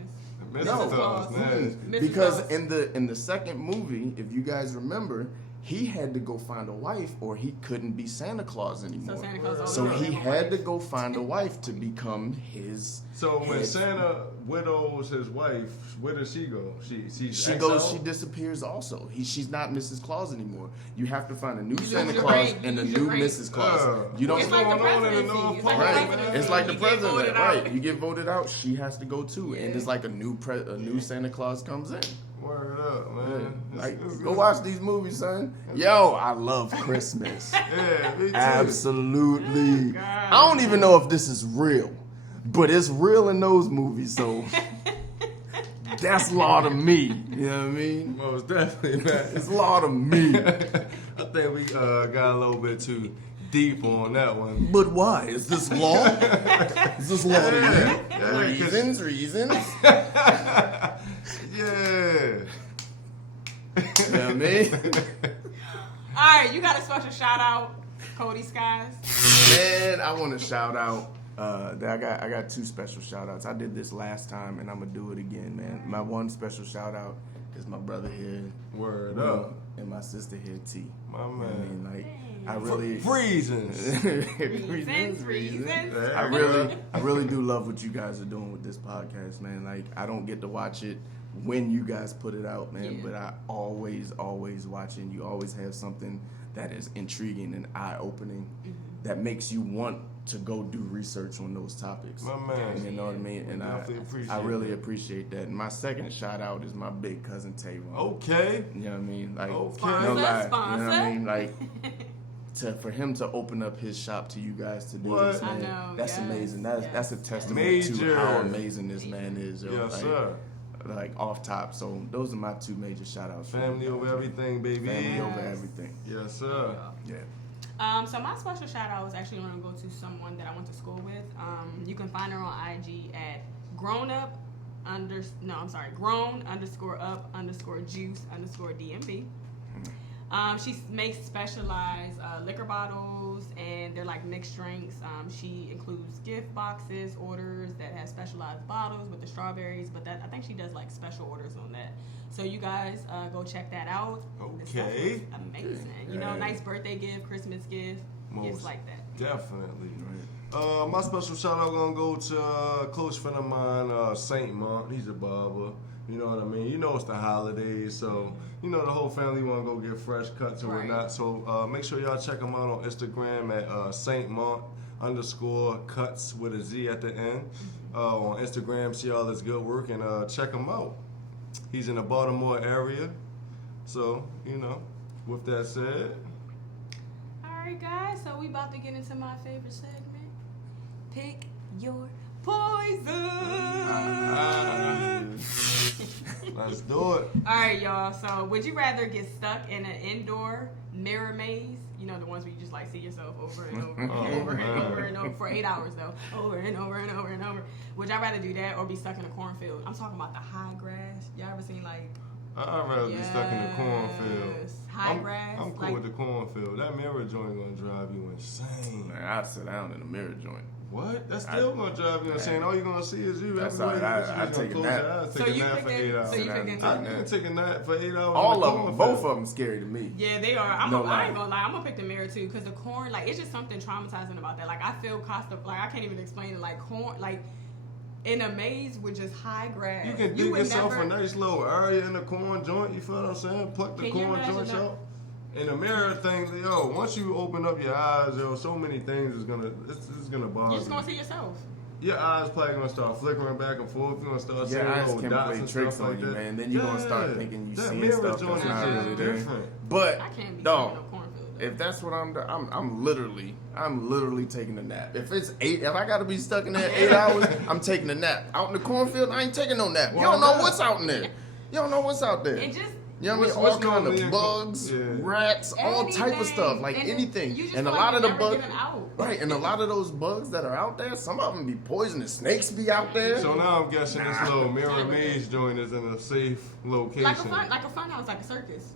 Mrs. No. Claus, nice. Mrs. Because Claus. in the second movie, if you guys remember, he had to go find a wife or he couldn't be Santa Claus anymore. So Santa Claus always So has he a had to wife. go find a wife to become his. So when head. Santa widows his wife, where does she go? She's She exiled? goes. She disappears. Also, she's not Mrs. Claus anymore. You have to find a new lose Santa your Claus rank, and you a lose your new rank. Mrs. Claus. You don't. It's like the going on in the presidency. North It's like Pole? the Right, presidency. it's like the You get president, voted right? out. You get voted out, she has to go too, and Yeah. it's like a new Santa Claus comes in. Word up, man. Like, go watch these movies, son. Yo, I love Christmas. Yeah, me too. Absolutely. God. I don't even know if this is real, but it's real in those movies, so that's law to me. You know what I mean? Most definitely, man. It's law to me. I think we got a little bit too deep on that one. But why? Is this law? Is this law to Yeah, me? yeah, 'cause- Reasons. Yeah. You know what I mean? All right, you got a special shout out, Cody Skies. Man, I want to shout out. I got two special shout outs. I did this last time and I'm gonna do it again, man. My one special shout out is my brother here, Word Will, up. and my sister here, T. My You know what I man. mean, like I really Reasons. Reasons. I really do love what you guys are doing with this podcast, man. Like I don't get to watch it when you guys put it out, man, Yeah. but I always watch it. You always have something that is intriguing and eye-opening that makes you want to go do research on those topics. My man. You know what I mean? And Definitely appreciate I really that. appreciate that. And my second shout out is my big cousin Tayron. Okay. You know what I mean? Like Okay. no lie. Sponsor, You know what I mean? Like for him to open up his shop to you guys to do What? this, I man, know, that's yes, amazing. yes. That's a testament Major. to how amazing this man is. Yo. Yes, like, sir. Like off top. So those are my two major shout outs. Family over everything, baby. Family over Yes. everything. Yes, sir. Yeah. So my special shout out is actually going to go to someone that I went to school with. You can find her on IG at grown_up_juice_DMV. She makes specialized liquor bottles, and they're like mixed drinks. She includes gift boxes, orders that have specialized bottles with the strawberries, but I think she does like special orders on that. So you guys go check that out. The stuff Okay. is amazing. You know, Yeah. nice birthday gift, Christmas gift, gifts Most like that. Definitely. My special shout out gonna go to a close friend of mine, Saint Mont. He's a barber. You know what I mean? You know it's the holidays, so you know the whole family wanna go get fresh cuts and Right. whatnot. So make sure y'all check him out on Instagram at Saint Mont_cuts with a Z at the end. On Instagram, see all his good work and check him out. He's in the Baltimore area, so you know. With that said. Alright guys, so we about to get into my favorite segment. Pick your poison. Let's do it. Alright y'all, so would you rather get stuck in an indoor mirror maze? You know the ones where you just like see yourself over and over and over and over and over for 8 hours though. Over and over and over and over. Would y'all rather do that or be stuck in a cornfield? I'm talking about the high grass. Y'all ever seen like I'd rather be stuck in the cornfield. Yes. High grass. I'm cool like, with the cornfield. That mirror joint gonna drive you insane. Man, I'd sit down in a mirror joint. What? That's still gonna drive you insane. All you're gonna see is you. That's everywhere all right. you go, I you just take a gonna nap. close your eyes, So take a you nap for picking- 8 hours. so you picking- I can take a nap for 8 hours. All in the of them, cornfield. both of them scary to me. Yeah, they are. I No ain't lie. gonna lie. I'm gonna pick the mirror too, because the corn, like, it's just something traumatizing about that. Like, I feel like I can't even explain it. Like corn, like in a maze with just high grass. You can dig would yourself never- a nice little area in the corn joint. You feel what I'm saying? Pluck the Can you corn imagine joints that? out. In the mirror thing, yo, once you open up your eyes, yo, so many things is gonna bother You're just you. gonna see yourself. Your eyes probably gonna start flickering back and forth. You're gonna start Your seeing eyes little can dots play and tricks stuff on like you, that. man. Then you're gonna start Yeah. thinking you That seeing mirror stuff joint that's is not just really there. different. But I can't be dog, sitting in a cornfield. though. if that's what I'm doing, I'm literally taking a nap. If it's 8, if I gotta be stuck in there 8 hours, I'm taking a nap. Out in the cornfield, I ain't taking no nap. You Why don't know not? what's out in there. You don't know what's out there. It just You know what I mean? What's All kind normally of in bugs, yeah. rats, all type of anything. stuff, like And anything. you just And a feel lot like of the you're never bugs, getting out. right? And a lot of those bugs that are out there, some of them be poisonous. Snakes be out there. So now I'm guessing this little mirror maze joint is in a safe location. Like a fun house, like a circus.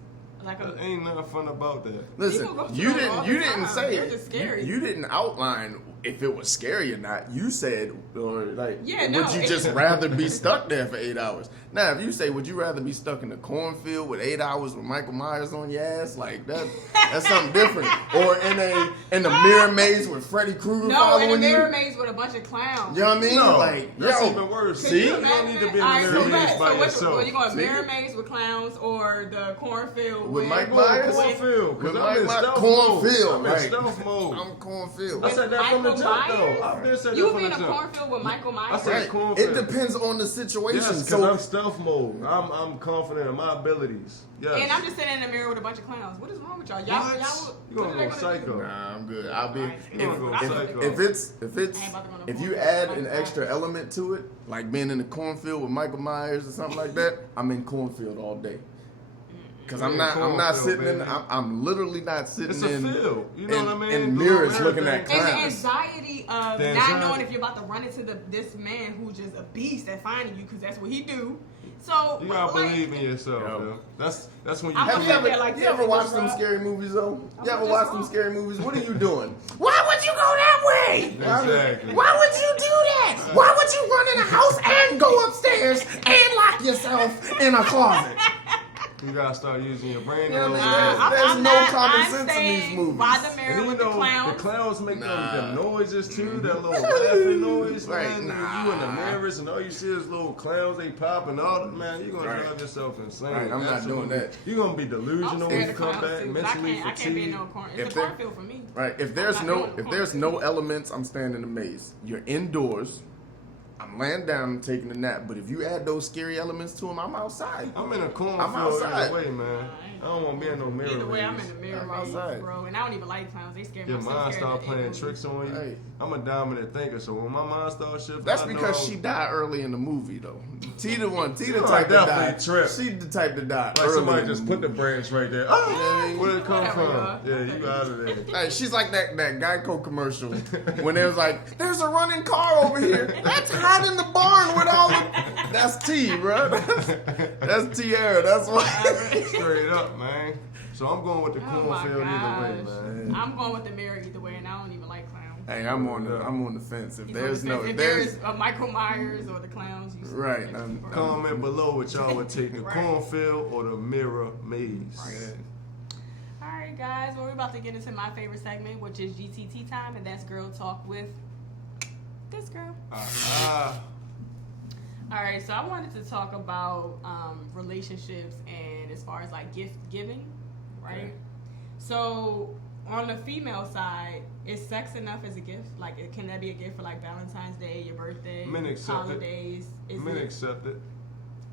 Like a, Ain't nothing fun about that. Listen, People go you through it all didn't the time. say They're it. just scary. You didn't outline if it was scary or not. You said, or like, Yeah, no, would you it- just rather be stuck there for 8 hours? Now, if you say, would you rather be stuck in the cornfield with 8 hours with Michael Myers on your ass, like that's something different. Or in the mirror maze with Freddy Krueger no, following in a mirror you. maze with a bunch of clowns. You know what I mean? No, like, that's yo, even worse. see? You don't need to be in Alright, the so mirror maze bet. by So which yourself. one? You going See? mirror maze with clowns or the cornfield With Mike I'm going Myers? cornfield, With because I'm in Mike stealth cornfield, mode. I'm in right. stealth mode. I'm cornfield. I said that from the Michael jump, Myers? though. I've been said You that would from be the in a jump. cornfield with Michael Myers? said Right. cornfield. It depends on the situation. Yes, because so I'm stealth mode. I'm confident in my abilities. Yes. And I'm just sitting in the mirror with a bunch of clowns. What is wrong with y'all? What? Y'all You what gonna are go they psycho. do? Nah, I'm good. I'll be Alright, you gonna go psycho. if it's I ain't about to go no if you cornfield. add Like an that. extra element to it, like being in the cornfield with Michael Myers or something like that, I'm in cornfield all day. Cause I'm Yeah, not cornfield, sitting in. baby. I'm literally not sitting It's a in. field. You know in, what I mean? in The mirrors little looking mirror at thing. And the clowns. anxiety of The not anxiety. knowing if you're about to run into this man who's just a beast at finding you, because that's what he do. So You gotta like, believe in yourself, Yo. yo. That's when you. I'm Have you gonna ever, like you this ever and watched just them rock. scary movies though? You I'm ever just watched them rock. scary movies? What are you doing? Why would you go that way? Exactly. Why would you do that? Why would you run in a house and go upstairs and lock yourself in a closet? You gotta start using your brain. Yeah, a little man. bit. There's no common sense in these staying movies. by the And mirror then you with the know clowns. the clowns make Nah. them noises too, that little laughing noise, Right, man. nah. You in the mirrors and all you see is little clowns, they popping out. Man, you're gonna Right. drive yourself insane. Right, I'm not Absolutely. doing that. You're gonna be I'm delusional when scared you of come clowns back, too, but mentally I can't be in no fatigued. corn. If It's a they're- cornfield for me. Right. If there's no elements, I'm staying in the maze. You're indoors. I'm laying down, taking a nap. But if you add those scary elements to them, I'm outside. I'm in a I'm cornfield outside. either way, man. I don't want to be in no mirror. Either way, I'm maze. in the mirror I'm maze, outside. bro. And I don't even like clowns. They scare me. Your I'm so mind scared start of playing animals. tricks on you. Right. I'm a dominant thinker, so when my mind starts shifting, That's I know because she died early in the movie, though. T the one. T the Oh, type to die. definitely tripped. She the type to die like early somebody in just the put the movie. branch right there. Oh, Yeah. where did it come Whatever, from? y'all. Yeah, you out of there. Hey, she's like that Geico commercial when it was like, "There's a running car over here. That's hot in the barn with all the." That's T, bro. That's Tierra. That's why. Straight up, man. So I'm going with the Oh my cornfield either way, gosh. man. I'm going with the mirror either way, and I don't even like clowns. Hey, I'm on the fence. If He's there's on the no, fence. if If there's there's Michael Myers or the clowns, you Right, bro. Comment below what y'all would take, the Right. cornfield or the mirror maze. All right, guys. Well, we're about to get into my favorite segment, which is GTT time, and that's Girl Talk with this girl. All right, so I wanted to talk about relationships and as far as like gift giving, right? Okay. So on the female side, is sex enough as a gift? Like, can that be a gift for like Valentine's Day, your birthday, Men accept it. holidays? Is Men it, accept it.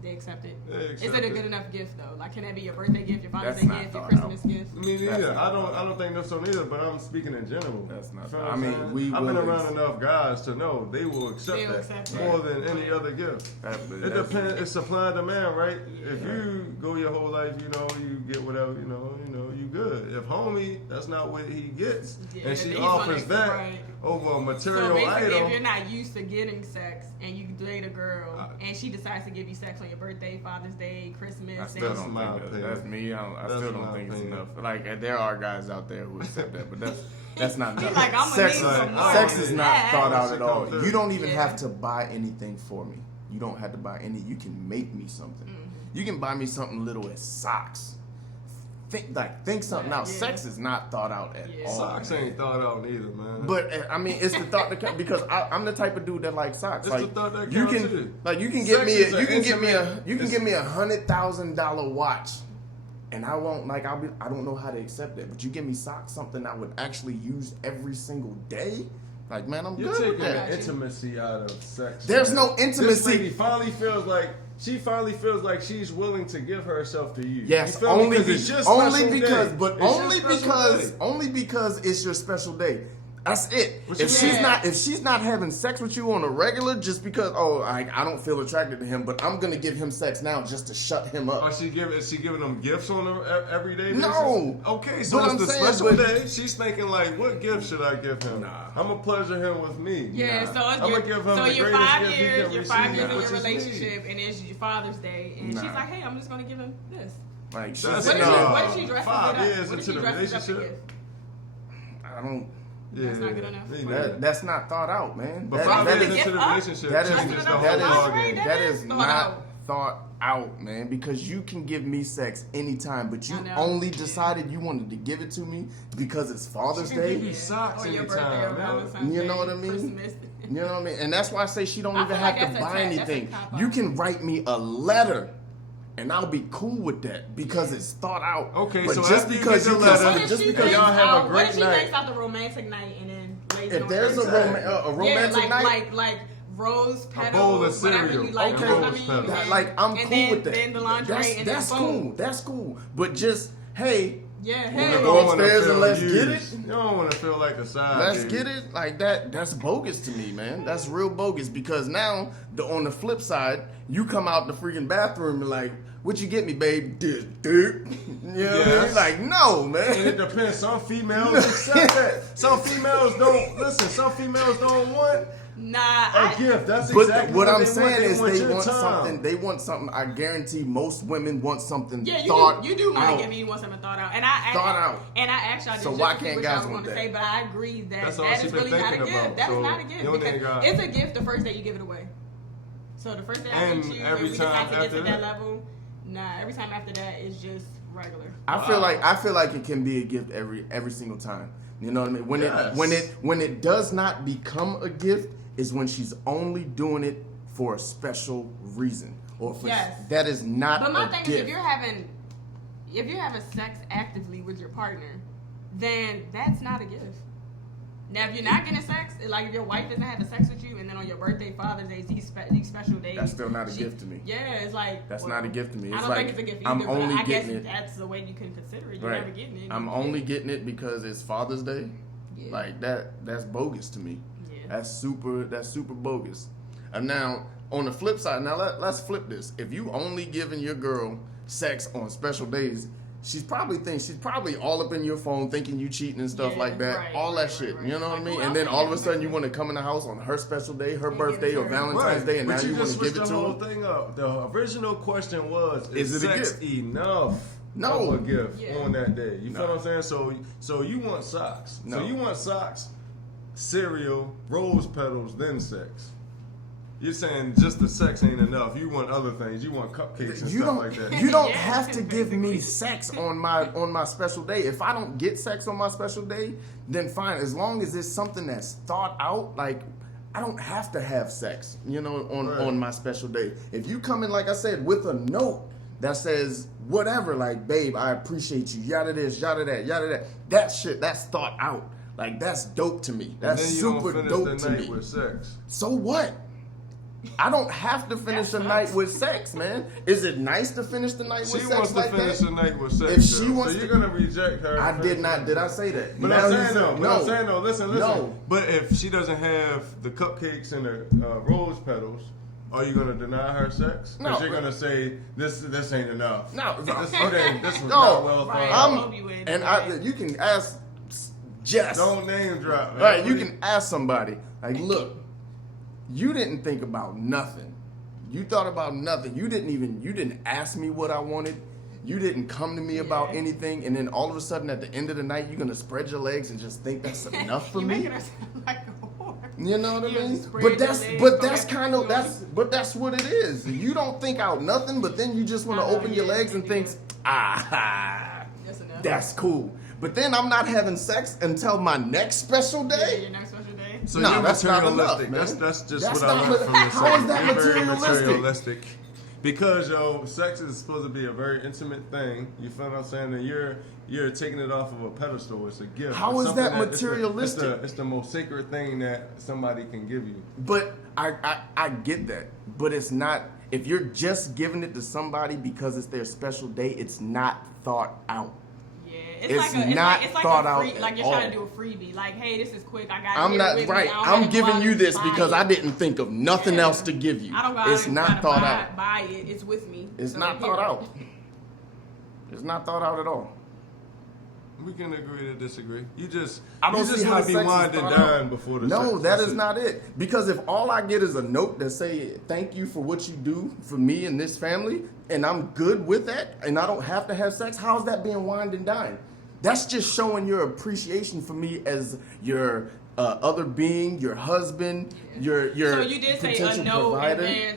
they accept it? They accept Is it a it. good enough gift though? Like, can that be your birthday gift, your Father's That's Day not gift, your thought Christmas out. gift? Me That's neither. not I don't think that's so neither, but I'm speaking in general. That's not- You feel I what I'm mean, saying? we I've been will around enough guys to know they will accept They'll that accept that. more than any other gift. It depends. It's supply and demand, right? If you go your whole life, you know, you get whatever, you know, you good. If homie, that's not what he gets, Yeah, and she he's gonna offers accept, that right. over a So material basically, if you're item. not used to getting sex and you date a girl and she decides to give you sex on your birthday, Father's Day, Christmas, I and still That's don't my think opinion. that's me. I That's still my don't think it's opinion. enough. Like like there are guys out there who accept that, but that's not nothing. like, I'ma sex, need some more sex than is not that. thought out at all. Yeah. You don't even Yeah. have to buy anything for me. You don't have to buy any. You can make me something. You can buy me something little as socks. Think something out. Yeah. Sex is not thought out at Yeah. all. Socks man. ain't thought out neither, man. But I mean, it's the thought that counts because I'm the type of dude that likes socks. It's like the thought that you counts, can, too. like you can get Sex me, is you can give me intimate- a $100,000 watch, and I won't like I don't know how to accept that. But you give me socks, something I would actually use every single day. Like man, I'm You're good with taking that. the intimacy out of sex. There's man. no This intimacy. lady finally feels like she's willing to give herself to you. Yes, You feel me? only 'Cause it's your only special because, day. but It's your only special because, day. only because it's your special day. That's it. What you If mean? she's not having sex with you on a regular, just because I don't feel attracted to him, but I'm gonna give him sex now just to shut him up. Is she giving them gifts on an everyday basis? No. Okay, so But it's I'm the saying, special but- day. She's thinking like, what gift should I give him? Nah. I'm gonna pleasure him with me. Yeah, Nah. so I'ma you're, give him so the you're greatest 5 gift he years, can you're receive, 5 years in which your is me. relationship, and it's your Father's Day, and Nah. she's like, hey, I'm just gonna give him this. Like she's That's What in if, a- what if she dresses 5 it up? years What if into she the dresses up the relationship? gift? I don't. Yeah, That's not good enough? me That- neither. That's not thought out, man. But That- 5 that years is- into the That relationship, That is changes Dressing the it up whole for ball lingerie, game. that is thought not out. thought out, man. Because you can give me sex anytime, but you I know. only decided you wanted to give it to me because it's Father's She can Day. give you socks Or your anytime, birthday or man. Valentine's You Day, know what I mean? Christmas. You know what I mean? And that's why I say she don't I even feel have like to that's a buy that's a anything. cop-out. You can write me a letter, and I'll be cool with that because it's thought out. Okay, but so just after you because get you the can, letter- What if just she because thinks y'all have a out- great what if she night. thinks out the romantic night and then lays if on there's a, Thursday? romantic yeah, night, like rose petals, bowl of whatever cereal you like. and you know what I rose mean? petals. that, And- like I'm and cool then, with that. Then the lingerie and that's then cool. boom. That's cool. But just hey, Yeah, wanna hey. go You don't wanna upstairs feel and let's get used. it? You don't want to feel like a side. let's baby. get it like that. That's bogus to me, man. That's real bogus because now on the flip side, you come out the freaking bathroom and like, what you get me, babe? This dick. You know what I mean? Yes. Like, no, And it man. depends. Some females accept that. Some females don't. Listen, some females don't want Nah, a gift. That's But exactly what I'm they saying want. is they your want time. something. They want something. I guarantee most women want something yeah, thought you do want out. to give me you want something thought out, and Thought out. And I actually So just why repeat can't what guys y'all was want gonna that? say, but I agree that That's all that she is been really not a thinking gift. about. That is So, not a gift you don't because think God- it's a gift the first day you give it away. So the first day I And meet you, every and we time decide to get after to that that. level. Nah, every time after that is just regular. I feel like it can be a gift every single time. You know what I mean? Yes. When it does not become a gift is when she's only doing it for a special reason or for Yes. that is not But my a thing gift. is, if you're having sex actively with your partner, then that's not a gift. Now, if you're not getting sex, like if your wife isn't having sex with you, and then on your birthday, Father's Day, these special days, That's still not a gift to me. Yeah, it's like That's well, not a gift to me. I It's don't like think it's a gift I'm either. only but I guess getting it. that's the way you can consider it. You're Right. never getting it. I'm only getting it because it's Father's Day. Yeah. Like that's bogus to me. Yeah. That's super bogus. And now on the flip side, now let's flip this. If you only giving your girl sex on special days, she's probably all up in your phone thinking you cheating and stuff Yeah, like that. right, all that right, shit. right. You know what I Like, mean? who And else then ain't all of a having sudden sex you with? want to come in the house on her special day, her And birthday give it or to her. Valentine's Day, and but now you want to switched give it the to whole her. thing up. The original question was: Is it a sex gift? enough? No. Of a gift Yeah. on that day. You feel No. what I'm saying? So you want socks. No. So you want socks, cereal, rose petals, then sex. You're saying just the sex ain't enough. You want other things. You want cupcakes and You stuff don't. like that. You don't Yeah, have to give me basically. sex on my special day. If I don't get sex on my special day, then fine. As long as it's something that's thought out, like I don't have to have sex, you know, Right. on my special day. If you come in, like I said, with a note that says whatever, like, babe, I appreciate you, yada this, yada that, yada that. That shit, that's thought out. Like that's dope to me. And That's then you super don't finish dope the to night me. with sex. So what? I don't have to finish the night with sex, man. Is it nice to finish the night She with sex wants to like finish that? the night with sex. If she though. wants so to- you're gonna reject her. I did not. Did I say that? But Now I'm you saying said- though. But no. I'm saying though. Listen. No. But if she doesn't have the cupcakes and the rose petals, are you gonna deny her sex? No. Because you're gonna say this ain't enough. No. This was No. not well Right. thought. I'm- out. hope you would. And Right. you can ask Jess. Don't name drop. Man. All right, you can ask somebody. Like, look, you didn't think about nothing. You thought about nothing. You didn't ask me what I wanted. You didn't come to me about anything, and then all of a sudden at the end of the night, you're gonna spread your legs and just think that's enough for You're me. making her sound like a whore. You know what I You mean? spread But your that's legs, but go that's back kind to of that's what it is. You don't think out nothing, but then you just want to open your yeah, legs and yeah. think, That's enough. that's cool. But then I'm not having sex until my next special Yeah, day. your next special day. So No, you're that's not materialistic. enough, man. That's just That's what I not learned from ma- your how is sex. that You're very materialistic? materialistic. Because sex is supposed to be a very intimate thing. You feel what I'm saying? And you're taking it off of a pedestal. It's a gift. How It's is that something materialistic? It's the most sacred thing that somebody can give you. But I get that. But it's not. If you're just giving it to somebody because it's their special day, it's not thought out. Yeah, It's like not it's like thought a free, out like at you're trying all. to do a freebie. Like, hey, this is quick. I got. I'm not right. I'm giving you this because I didn't think of nothing else to give you. I don't gotta, It's not thought out. Buy it. It's with me. It's So not here. thought out. It's not thought out at all. We can agree to disagree. You just I don't you just see how want to be sex is wined and thought out. dined before the No, sex. that That's is not it. Because if all I get is a note that say thank you for what you do for me and this family, and I'm good with that, and I don't have to have sex, how's that being wined and dined? That's just showing your appreciation for me as your other being, your husband, your So you did say potential a no, provider. and then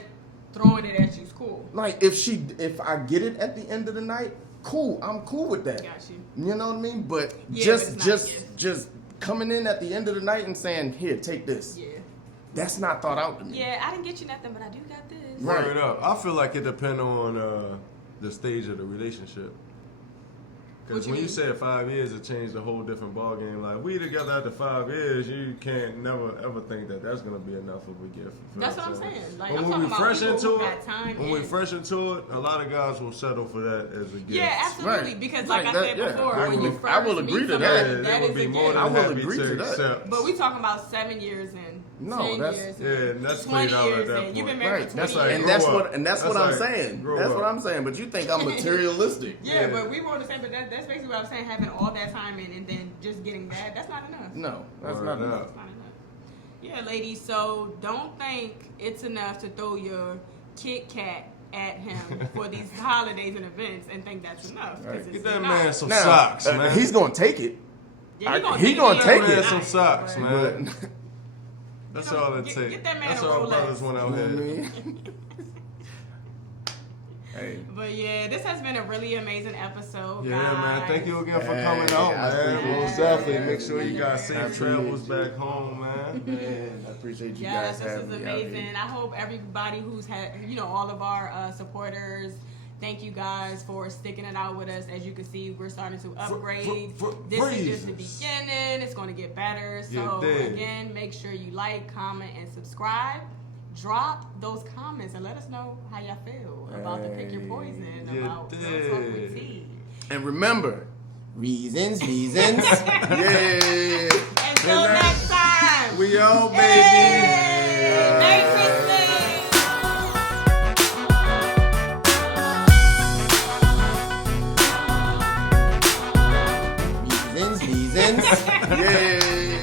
throwing it at you is cool. Like if I get it at the end of the night, cool. I'm cool with that. Got you. You know what I mean? But Yeah, just but it's not just a gift. just coming in at the end of the night and saying, "Here, take this." Yeah. That's not thought out to me. Yeah, I didn't get you nothing, but I do got this. Right. Word up. I feel like it depends on the stage of the relationship. Because What you when you mean? said 5 years, it changed a whole different ballgame. Like, we together after 5 years, you can't never ever think that that's going to be enough of a gift. You feel That's what I'm saying. Like, But I'm when we talking about fresh people into who it, got time when we in. fresh into it, a lot of guys will settle for that as a gift. Yeah, absolutely. Right. Because like Like I that, said yeah. before, I when will- you I first will meet agree to somebody, that. Yeah, that they is would be a more gift. than I will happy agree to to that. accept. But we talking about 7 years in. No, 10 that's- years in, Yeah, and that's 20 played out at years that in. You've been point. married Right. for 20 That's like- years. and that's grow what up. and that's That's what I'm like, saying. grow That's what up. I'm saying. But you think I'm materialistic? Yeah, Yeah. but we were on the same. But that's basically what I'm saying. Having all that time in and then just getting that, that's not enough. No, that's Word not up. enough. That's not enough. Yeah, ladies. So don't think it's enough to throw your Kit Kat at him for these holidays and events and think that's enough. 'cause Right. it's Get that not. man some Now, socks, man. he's gonna take it. Yeah, he gonna take it. it. Some socks, But- man. But That's You know, all it get- takes. get that man That's a all Rolex. brothers want out you know what I here. mean? Hey. But yeah, this has been a really amazing episode. Yeah, man. guys. Thank you again for Hey, coming out, I man. appreciate Most it. definitely. Make sure you got I safe appreciate travels you. back home, man. Man, I appreciate you Yes, guys this having is me out here. amazing. I hope everybody who's had, all of our supporters, thank you guys for sticking it out with us. As you can see, we're starting to upgrade. This is just the Breezes. beginning. It's going to get better. You So dig. again, make sure you like, comment, and subscribe. Drop those comments and let us know how y'all feel about the Pick Your Poison, You about Real Talk with dig. T. And remember, reasons. yeah. Until next time. We out, baby. Hey! Merry Christmas. Reasons. Yeah.